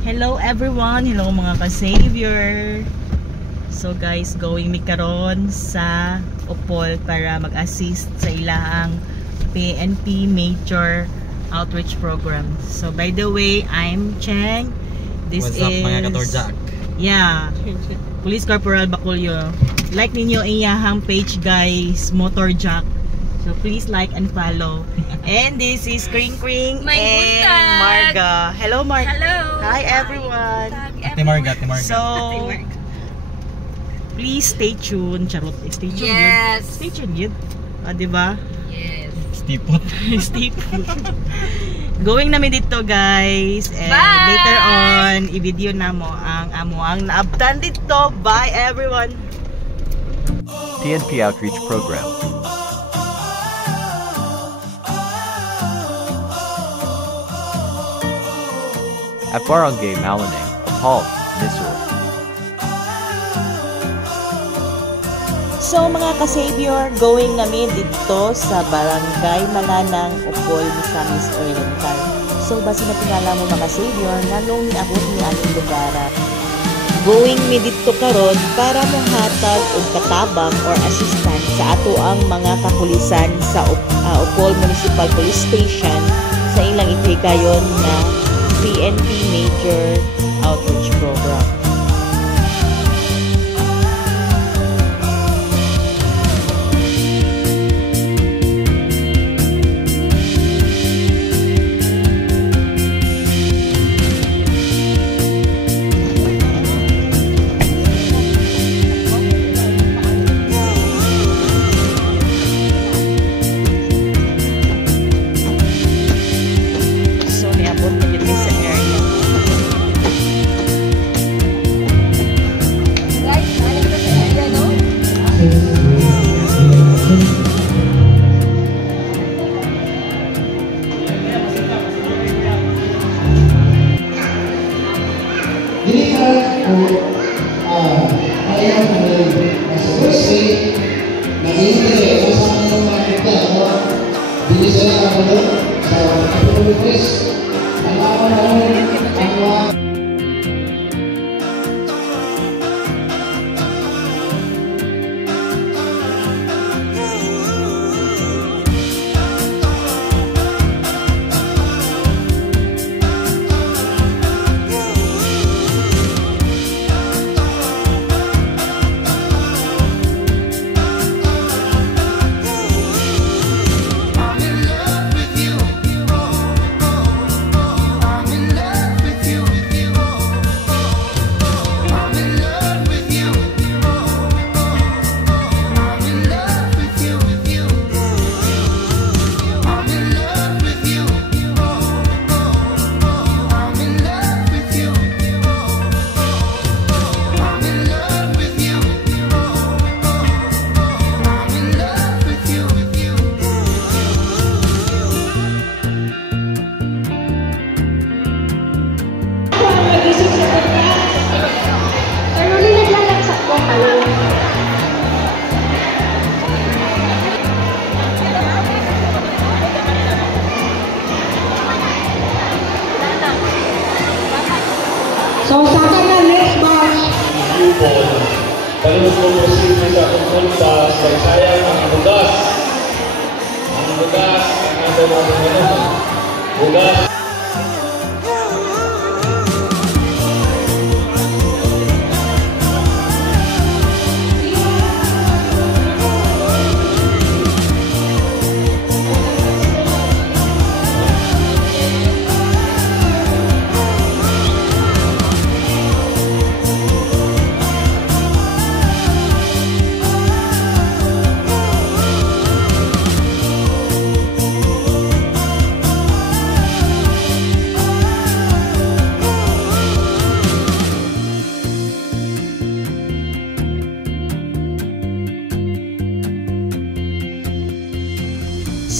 Hello everyone, hello mga ka-savior. So guys, going mi karon sa Opol para mag-assist sa ilahang PNP Major Outreach Program. So by the way, I'm Cheng. This What's up mga katorjak? Yeah, Police Corporal Bacolio. Like ninyo iyahang page guys, Motorjack. So please like and follow. And this is Kring Kring and Marga. Hello Marga. Hello. Hi everyone. Ate Marga, Ate Marga. So please stay tuned. Charot. Stay tuned. Yes. Yun. Stay tuned yun. Diba? Yes. Stipot. Stay Going namin dito guys. And bye! Later on, i-video na mo ang amuang naabtan dito. Bye everyone. PNP Outreach Program. At Barangay Malinang, Opal, Missouri. So mga ka-savior, going namin dito sa Barangay Malanang, Opol, Misamis Oriental. So basi na tingala mo mga savior, nganong niabot ni aning lugar. Going mi dito karon para mohatag og katabang or assistant sa ato ang mga kapulisan sa Opol Municipal Police Station sa ilang ipigayon na PNP Major Outreach Program. So, sa kanya next batch. Talong pumusin sa pagpunta sa sayang ang bugas. Ang bugas, ang ato natin bugas.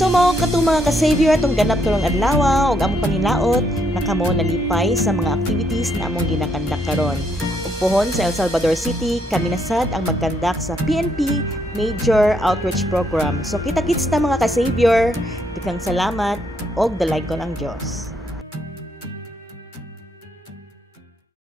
So mao katong mga ka-savior atong ganap karong adlaw ug among pangilaot nakamo nalipay sa mga activities na among ginakandak karon. Ug pohon sa El Salvador City, kami nasad ang magkandak sa PNP Major Outreach Program. So kita-kits na mga ka-savior, dikang salamat og dalay ko ng Dios.